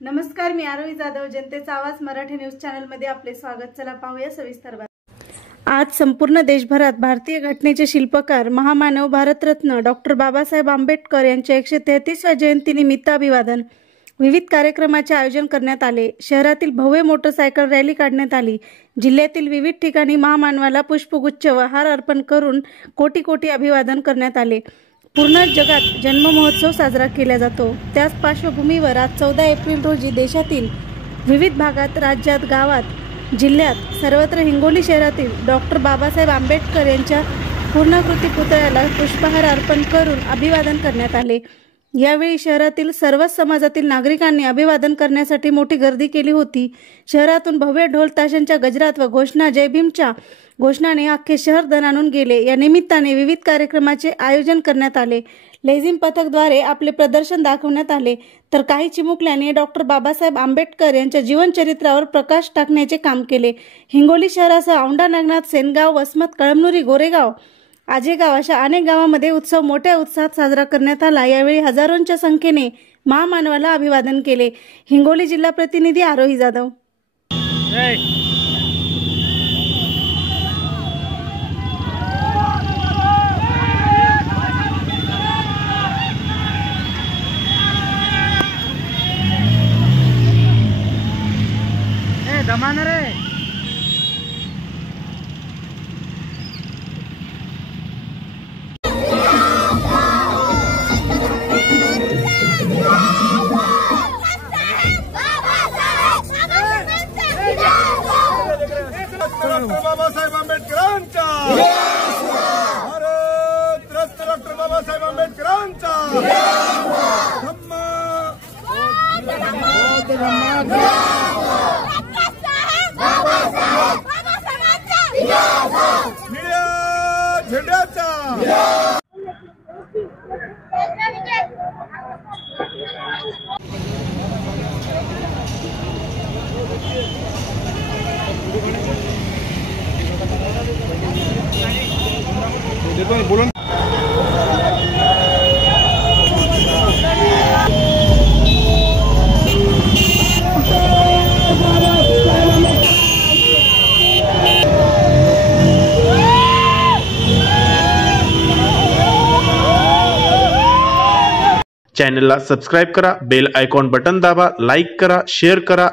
नमस्कार, मी आरोही जाधव, जनतेचा आवाज मराठी न्यूज चॅनल मध्ये आपले स्वागत। चला पाहूया सविस्तर बातमी। आज संपूर्ण देशभरात भारतीय घटनेचे शिल्पकार महामानव भारतरत्न डॉक्टर बाबासाहेब आंबेडकर यांच्या 133व्या जयंतीनिमित्त अभिवादन विविध कार्यक्रमाचे आयोजन करण्यात आले। शहरातील भव्य मोटरसायकल रॅली काढण्यात आली। जिल्ह्यातील विविध ठिकाणी महामानवाला पुष्पगुच्छ व हार अर्पण करून कोटी कोटी अभिवादन करण्यात आले। पूर्ण जगात जन्म महोत्सव साजरा केला जातो। त्याच पार्श्वभूमीवर आज 14 एप्रिल रोजी देशातील विविध भागात, राज्यात, गावात, जिल्ह्यात सर्वत्र हिंगोली शहरातील डॉक्टर बाबासाहेब आंबेडकर यांच्या पूर्णाकृती पुतळ्याला पुष्पहार अर्पण करून अभिवादन करण्यात आले। यावेळी शहरातील सर्वच समाजातील नागरिकांनी अभिवादन करण्यासाठी मोठी गर्दी केली होती। शहरातून भव्य ढोल ताशांच्या गजरात व घोषणा जय भीमच्या घोषणाने अख्खे शहर दणाणून गेले। या निमित्ताने विविध कार्यक्रमाचे आयोजन करण्यात आले। लेझिम पथकद्वारे आपले प्रदर्शन दाखवण्यात आले, तर काही चिमुकल्यांनी डॉक्टर बाबासाहेब आंबेडकर यांच्या जीवनचरित्रावर प्रकाश टाकण्याचे काम केले। हिंगोली शहरासह औंढा, नागनाथ, सेनगाव, वसमत, कळमनुरी, गोरेगाव, आजेगाव अशा अनेक गावांमध्ये उत्सव मोठ्या उत्साहात साजरा करण्यात आला। यावेळी हजारोंच्या संख्येने महामानवाला अभिवादन केले। हिंगोली जिल्हा प्रतिनिधी आरोही जाधव। दमाना रे डॉक्टर बाबासाहेब आंबेडकरांचा भारत रत्न डॉक्टर बाबासाहेब आंबेडकरांचा झेंड्याचा बोलून चॅनलला सबस्क्राइब करा, बेल आयकॉन बटन दाबा, लाईक करा, शेअर करा।